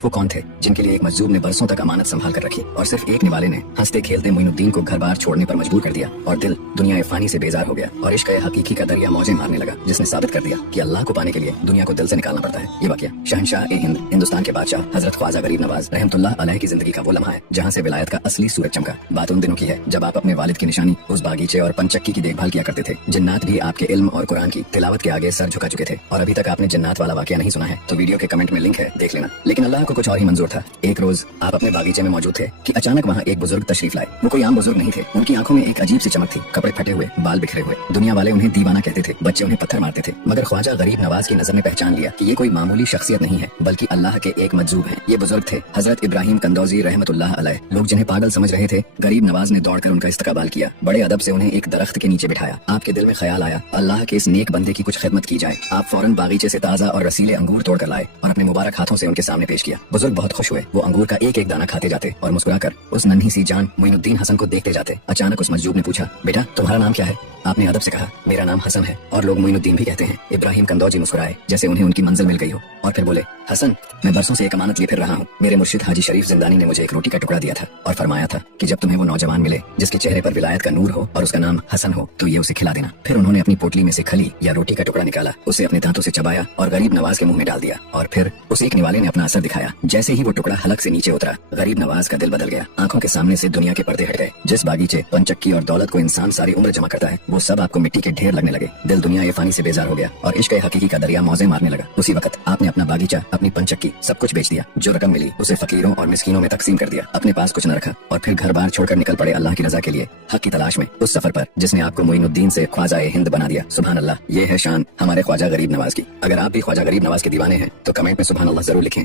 वो कौन थे जिनके लिए एक मजदूर ने बरसों तक अमानत संभाल कर रखी और सिर्फ एक निवाले ने हंसते खेलते मोइनुद्दीन को घर बार छोड़ने पर मजबूर कर दिया और दिल दुनिया फानी से बेजार हो गया और इश्क हकीकी का दरिया मौजें मारने लगा, जिसने साबित कर दिया कि अल्लाह को पाने के लिए दुनिया को दिल से निकालना पड़ता है। ये वाकया शहनशाह ए हिंद, हिंदुस्तान के बादशाह हजरत ख्वाजा गरीब नवाज रहमतुल्लाह अलैह की जिंदगी का वो लम्हा है जहाँ से विलायत का असली सूरज चमका। बात उन दिनों की है जब आप अपने वालिद की निशानी उस बागीचे और पंचक्की की देखभाल किया करते थे। जिन्नात भी आपके इल्म और कुरान की तिलावत के आगे सर झुका चुके थे और अभी तक आपने जिन्नात वाला वाकया नहीं सुना है तो वीडियो के कमेंट में लिंक है, देख लेना। लेकिन अल्लाह को कुछ और ही मंजूर था। एक रोज आप अपने बागीचे में मौजूद थे कि अचानक वहाँ एक बुजुर्ग तशरीफ लाए। वो कोई आम बुजुर्ग नहीं थे। उनकी आंखों में एक अजीब सी चमक थी, कपड़े फटे हुए, बाल बिखरे हुए। दुनिया वाले उन्हें दीवाना कहते थे, बच्चे उन्हें पत्थर मारते थे, मगर ख्वाजा गरीब नवाज की नजर ने पहचान लिया कि ये कोई मामूली शख्सियत नहीं है बल्कि अल्लाह के एक मजजूब हैं। ये बुजुर्ग थे हजरत इब्राहिम कंदौजी रहमतुल्लाह अलैह। लोग जिन्हें पागल समझ रहे थे, गरीब नवाज ने दौड़कर उनका इस्तकबाल किया, बड़े अदब से उन्हें एक दरख्त के नीचे बिठाया। आपके दिल में ख्याल आया अल्लाह के इस नेक बंदे की कुछ खिदमत की जाए। आप फौरन बागीचे से ताजा और रसीले अंगूर तोड़ कर लाए और अपने मुबारक हाथों से उनके सामने पेश किया। बुजुर्ग बहुत खुश हुए। वो अंगूर का एक एक दाना खाते जाते और मुस्कुराकर उस नन्ही सी जान मोइनुद्दीन हसन को देखते जाते। अचानक उस मजजूब ने पूछा, बेटा तुम्हारा नाम क्या है? आपने अदब से कहा, मेरा नाम हसन है और लोग मोइनुद्दीन भी कहते हैं। इब्राहिम कंदौजी मुस्कुराए जैसे उन्हें उनकी मंजिल मिल गई हो और फिर बोले, हसन मैं बरसों से एक अमानत लिए फिर रहा हूँ। मेरे मुर्शिद हाजी शरीफ जिंदानी ने मुझे एक रोटी का टुकड़ा दिया था और फरमाया था कि जब तुम्हें वो नौजवान मिले जिसके चेहरे पर विलायत का नूर हो और उसका नाम हसन हो तो ये उसे खिला देना। फिर उन्होंने अपनी पोटली में से खली या रोटी का टुकड़ा निकाला, उसे अपने दांतों से चबाया और गरीब नवाज के मुंह में डाल दिया और फिर उस एक निवाले ने अपना असर दिखाया। जैसे ही वो टुकड़ा हलक से नीचे उतरा, गरीब नवाज का दिल बदल गया। आंखों के सामने से दुनिया के पर्दे हट गए। जिस बागीचे, पंचक्की और दौलत को इंसान सारी उम्र जमा करता है वो सब आपको मिट्टी के ढेर लगने लगे। दिल दुनिया ये फानी से बेजार हो गया और इश्क हकीकी का दरिया मौजें मारने लगा। उसी वक्त आपने अपना बागीचा, अपनी पंचक्की, सब कुछ बेच दिया। जो रकम मिली उसे फकीरों और मिस्कीनों में तकसीम कर दिया। अपने पास कुछ न रखा और फिर घर बार छोड़कर निकल पड़े अल्लाह की रजा के लिए, हक की तलाश में, उस सफर पर जिसने आपको मोइनुद्दीन से ख्वाजा ए हिंद बना दिया। सुभान अल्लाह, ये है शान हमारे ख्वाजा गरीब नवाज की। अगर आप भी ख्वाजा गरीब नवाज के दीवाने हैं तो कमेंट में सुभान अल्लाह जरूर लिखें।